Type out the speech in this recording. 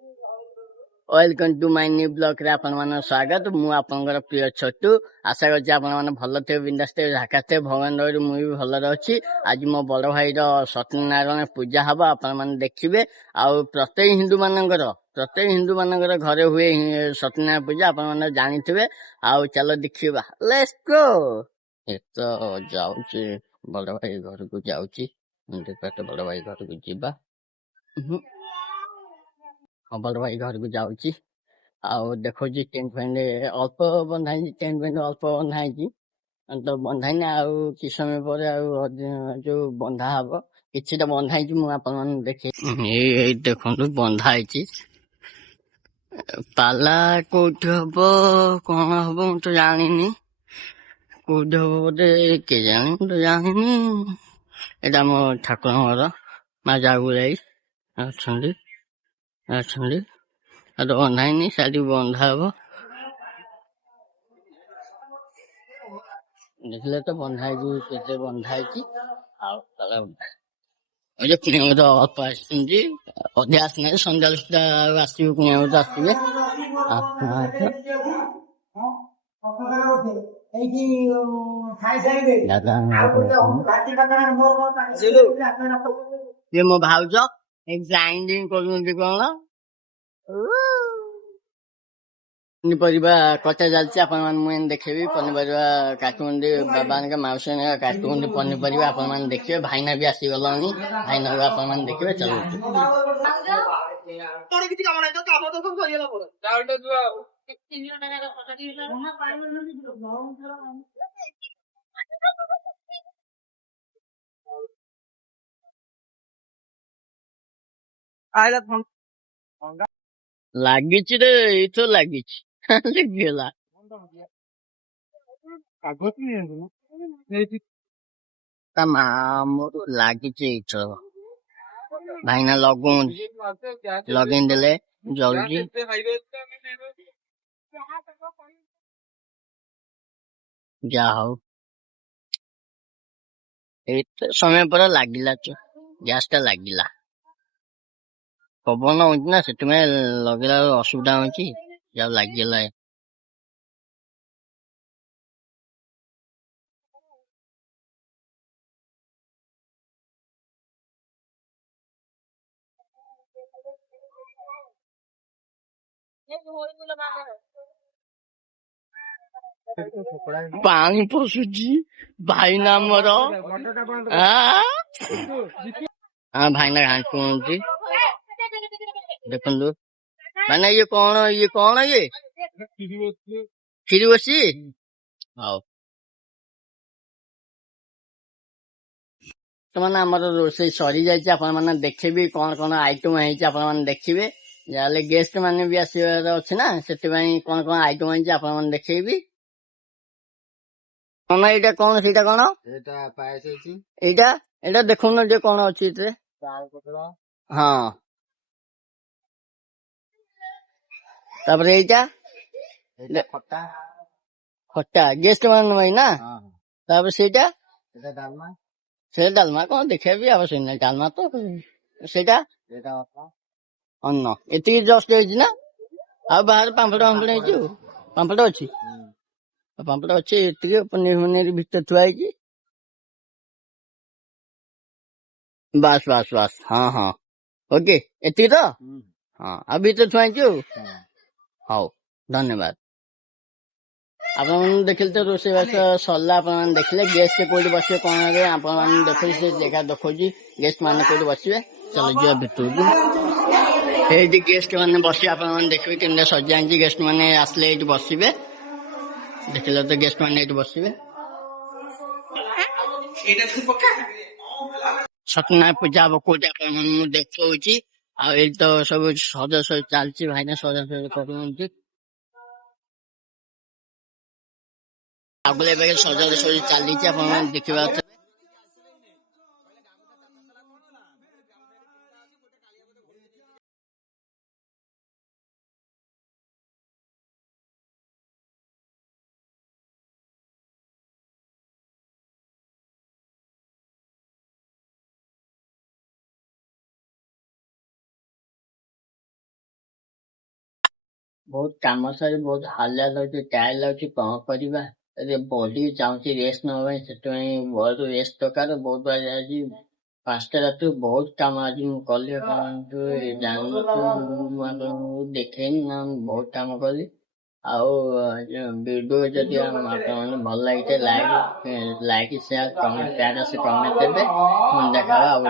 Welcome to my new blog रे आपण मन स्वागत मु आपनकर प्रिय छोटू आशा करछि आपण मन भलो थे बिंदास थे झाका थे भगवान दयरु मु भी भलो रहछि। आज मो बड़ भाई रो सत्यनारायण पूजा हबो आपण मन देखिबे। आ प्रत्येक हिंदू मानकर घरे हुए सत्यनारायण पूजा आपण मन जानिथिबे। आ चलो देखिबा लेट्स गो। ए तो जाउछि बड़ भाई घर को जाउछि देखते बड़ भाई घर को जिबा। बड़ भाई घर को जाउछि ଆଉ ଦେଖୁଛି ଟେଣ୍ଟ ଫେଣ୍ଟ ଅଳ୍ପ ବନ୍ଧା ହେଇଛି ଟେଣ୍ଟ ଫେଣ୍ଟ ଅଳ୍ପ ବନ୍ଧା ହେଇଛି ତ ବନ୍ଧା ହେଇନି ଆଉ କିଛି ସମୟ ପରେ ଆଉ ଯୋଉ ବନ୍ଧା ହବ କିଛିଟା ବନ୍ଧା ହେଇଛି ମୁଁ ଆପଣମାନଙ୍କୁ ଦେଖେ ଏଇ ଦେଖନ୍ତୁ ବନ୍ଧା ହେଇଛି ପାଲା କୋଉଠି ହବ କଣ ହବ ମୁଁ ତ ଜାଣିନି କୋଉଠି ହବ ବୋଧେ କେଜାଣି ମୁଁ ତ ଜାଣିନି। ଏଇଟା ଆମ ଠାକୁରଙ୍କ ଘର ମା ଜାଗୁଳାଇ ଅଛନ୍ତି ଅଛନ୍ତି ଆଉ ବନ୍ଧା ହେଇନି ସେଠି ବନ୍ଧା ହବ ଦେଖିଲେ ତ ବନ୍ଧା ହେଇଛି କେତେ ବନ୍ଧା ହେଇଛି ଆଉ କୁଣିଆ ତ ଅଳ୍ପ ଆସିଛନ୍ତି ଅଧେ ଆସିନାହାନ୍ତି ସନ୍ଧ୍ୟା ସୁଦ୍ଧା ଆସିବେ କୁଣିଆ ତ ଆସିବେ। ଇଏ ମୋ ଭାଉଜ ଗ୍ରାଇଣ୍ଡିଙ୍ଗ କରୁଛନ୍ତି କଣ पनिपरिवा कटा जाल्छि आपण मान मु देखेबी पनिपरिवा काटुंडी बाबा के माउसी ने काटुंडी पनिपरिवा आपण मान देखिबे भाईना भी आसी गलानी भाईना को आपण मान देखिबे चलो तोरे किछि काम नै तो काम तो सब करियला पड़ो डाउट जो 3 टाका का फटाकी ना पानी आइला फोन लागिछि रे इथो लागिछि गेला कागज लागिछि इथो भाईना लगेन देले जल्दी जा हो एते समय पर लागिला गैस टा लागिला पवन होची ना सेट में लगेला असुविधा होची जा लागिला पानी पशुची भाईना मोर हाँ भाईना घाटी देखु माने ये कौन ये खीरी बसी हाउ ସେମାନେ ଆମର ରୋଷେଇ ସରି ଯାଇଛି ଆପଣ ମାନେ ଦେଖିବେ କଣ କଣ ଆଇଟମ ହେଇଛି ଆପଣ ମାନେ ଦେଖିବେ ଯାହେଲେ ଗେଷ୍ଟ ମାନେ ବି ଆସିବାର ଅଛି ନା ସେଥିପାଇଁ କଣ କଣ ଆଇଟମ ହେଇଛି ଆପଣ ମାନେ ଦେଖେଇବି। କଣ ଏଇଟା କଣ ସେଇଟା କଣ ଏଇଟା ପାୟସ ଅଛି ଏଇଟା ଏଇଟା ଦେଖୁନ ଟିକେ କଣ ଅଛି ଏଥିରେ ହଁ ତାପରେ ଏଇଟା ଖଟା ଖଟା ଗେଷ୍ଟ ମାନଙ୍କ ପାଇଁ ନା ତାପରେ ସେଇଟା ସେ ଡାଲମା କଣ ଦେଖିବା ବି ଆବଶ୍ୟକ ନାହିଁ ଡାଲମା ତ ସେଇଟା ଅନ୍ନ ଏତିକି ଜଷ୍ଟ ହେଇଛି ନା ଆଉ ବାହାରେ ପାମ୍ପଡ଼ ଫାମ୍ପଡ଼ ହେଇଛି ଆଉ ପାମ୍ପଡ଼ ଅଛି ପାମ୍ପଡ଼ ଅଛି ଏତିକି ପନିର ଫନିର ଭିତରେ ଥୁଆ ହେଇଛି ବାସ୍ ବାସ୍ ବାସ୍ ହଁ ହଁ ଓକେ ଏତିକି ତ ହଁ ଆଉ ଭିତରେ ଥୁଆ ହେଇଛି ଆଉ ହଉ ଧନ୍ୟବାଦ। ଆପଣ ମାନେ ଦେଖିଲେ ତ ରୋଷେଇବାସ ସରିଲା ଆପଣ ମାନେ ଦେଖିଲେ ଗେଷ୍ଟ କୋଉଠି ବସିବେ କଣ ହେବେ ଆପଣ ମାନେ ଦେଖୁଛି ସେ ଜାଗା ଦେଖଉଛି ଗେଷ୍ଟ ମାନେ କୋଉଠି ବସିବେ ଚାଲ ଯିବା ଭିତରକୁ ଏଇଠି ଗେଷ୍ଟ ମାନେ ବସିବେ ଆପଣ ମାନେ ଦେଖିବେ କେମିତି ସଜାଇଛି ଗେଷ୍ଟ ମାନେ ଆସିଲେ ଏଇଠି ବସିବେ ଦେଖିଲେ ତ ଗେଷ୍ଟ ମାନେ ଏଇଠି ବସିବେ ସତ୍ୟନାରାୟଣ ପୂଜା ହବ କୋଉଠି ଆପଣ ମୁଁ ଦେଖଉଛି ଆଉ ଏଇଠି ତ ସବୁ ସଜାସଜି ଚାଲିଛି ଭାଇନା ସଜାସଜି କରୁଛନ୍ତି ଆଗୁଲେ ଏବେ ସଜାସଜି ଚାଲିଛି ଆପଣ ମାନେ ଦେଖିବା बहुत काम सारी बहुत हालिया लाଗୁଛି टायर ଲାଗୁଛି କଣ କରିବା ବଡି ଚାହୁଁଛି ରେଷ୍ଟ ନେବା ପାଇଁ ସେଥିପାଇଁ ବହୁତ ରେଷ୍ଟ ଦରକାର ବହୁତ ଆଜି 5ଟା ରାତିରୁ ବହୁତ କାମ ଆଜି ମୁଁ କଲି ଆପଣଙ୍କୁ ଜାଣିନଥିଲି ଦେଖେଇନି ନା ମୁଁ ବହୁତ କାମ କଲି ଆଉ ଭିଡିଓ ଯଦି ଆପଣଙ୍କୁ ଭଲ ଲାଗିଥାଏ ଲାଇକ୍ ସେୟାର କମେଣ୍ଟ ଦେବେ ଦେଖାବା ଆଉ